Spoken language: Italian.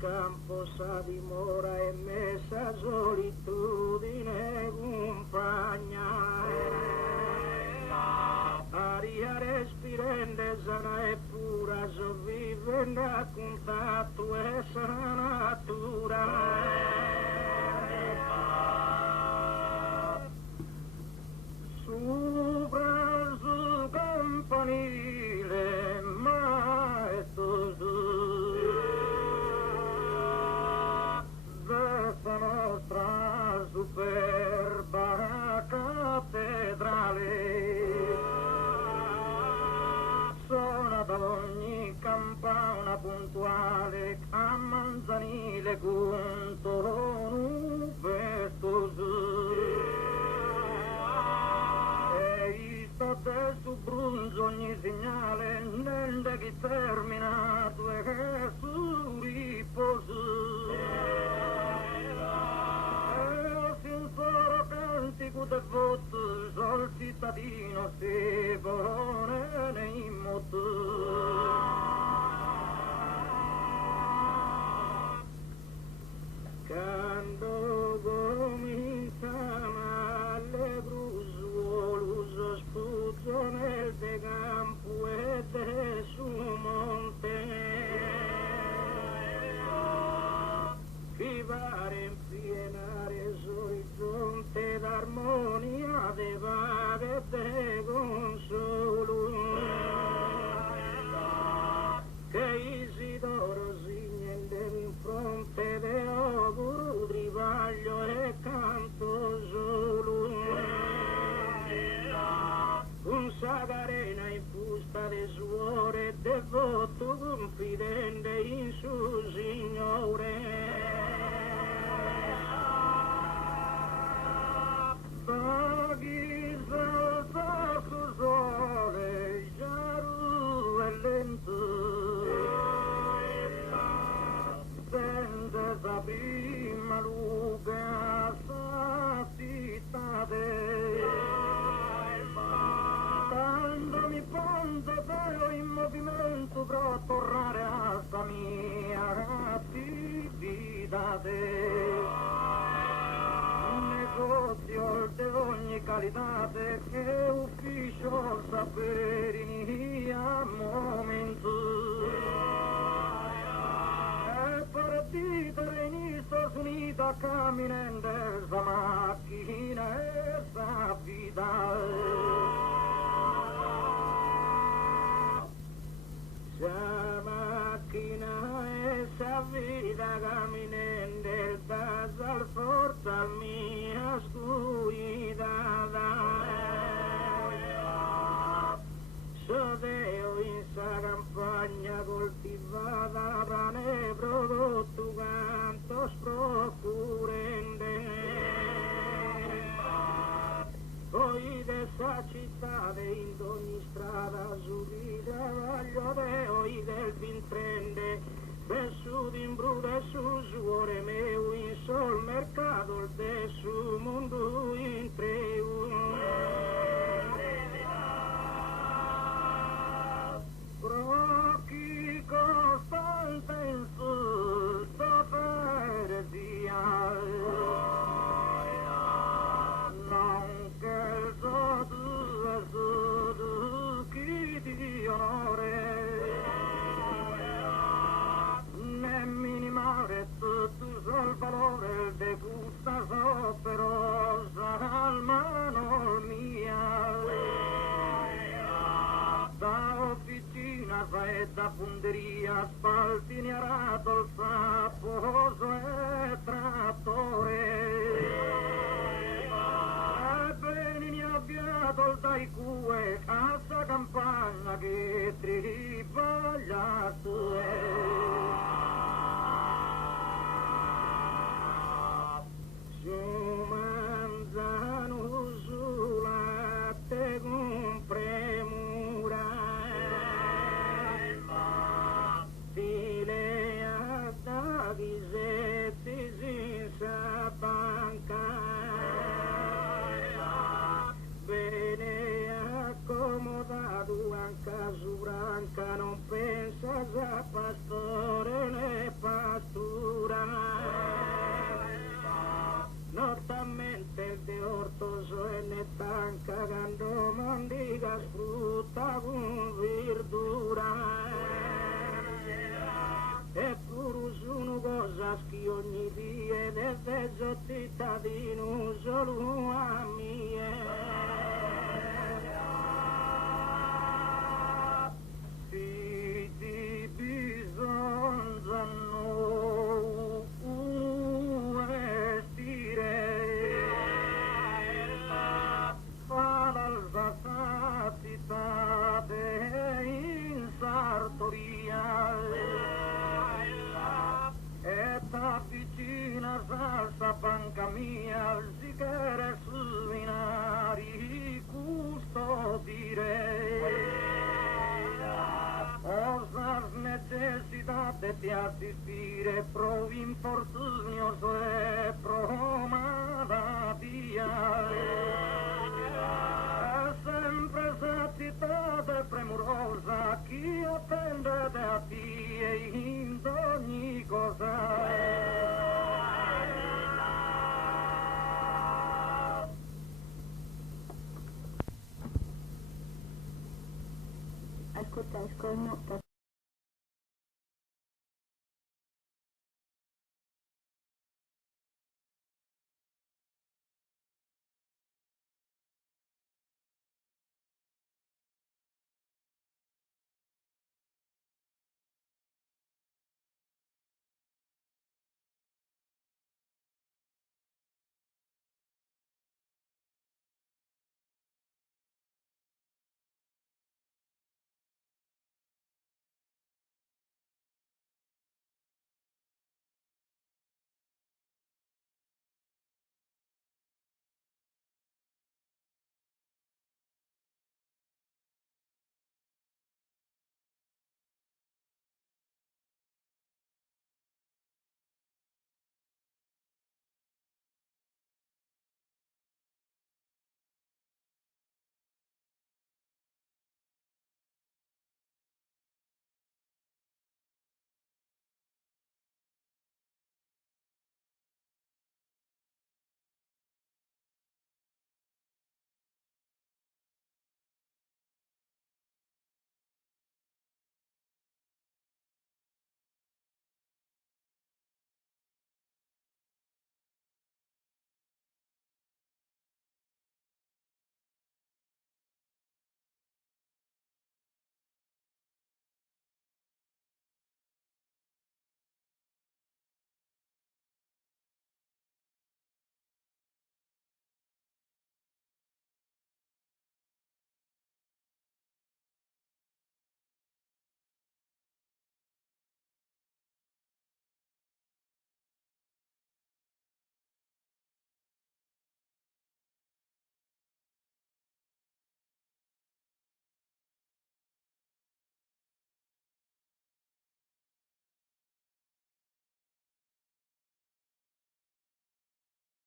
campo sa dimora e messa solitudine compagna. Aria respirende sana e pura, sovvivendo a contatto e sana natura. Sopra su campanile maestoso questa nostra superba cattedrale suona da ogni campana puntuale a manzanile con tono festoso. Adesso brunzo ogni segnale nel che terminato e che su riposo e sincero cantico devoto sol cittadino si pone nei moto. Quando cominciava alle brusuolo spuzzo nel de campo e de su monte chi pare in pienare s'orizzonte d'armonia de vaga e de consolo che Isidoro in fronte de auguro trivaglio e canto solo con sagarena in fusta de suore devoto confidente in suo Signore. Paghi salta su sole giaru e lento senza sa prima luga sazitate quando mi ponte però in movimento per tornare a sta mia attività negozio di ogni qualità che ufficio saperi a momento partita negli Stati Uniti camminando sa macchina e sa vita sa macchina e sa vita camminando da sal forza mia scuidata Sodeo in sa campagna coltivata pane prodotto canto sprocurende poi dessa città in ogni strada subita vaglio deo del vintrende verso d'imbrude e su suore meu in sol mercato il desu mondo in treu Rocky costante in su sta paresia non che il sodu chi di onore né minimare tutto sul valore de questa sopperosa almano mia da officina e da punteria spaltini arato il saposo e trattore e benini avviato il taicue casa campagna che tripaglia su manzano su latte con premura stile a Davisetti senza banca bene accomodato anche su branca non pensa a pastore né pasto están cagando mendigas fruta con verdura. Eppure sono cose che ogni dia deve cittadino solo a mia. Se ti bisognano vestire fa l'alzatità in sartoria e t'avvicina salsa banca mia si chiede seminari custodire osas necessitate di assistire pro infortunio se pro malattia è sempre sazitate premurosa chi attende da te in ogni cosa. Ascolta, ascolta.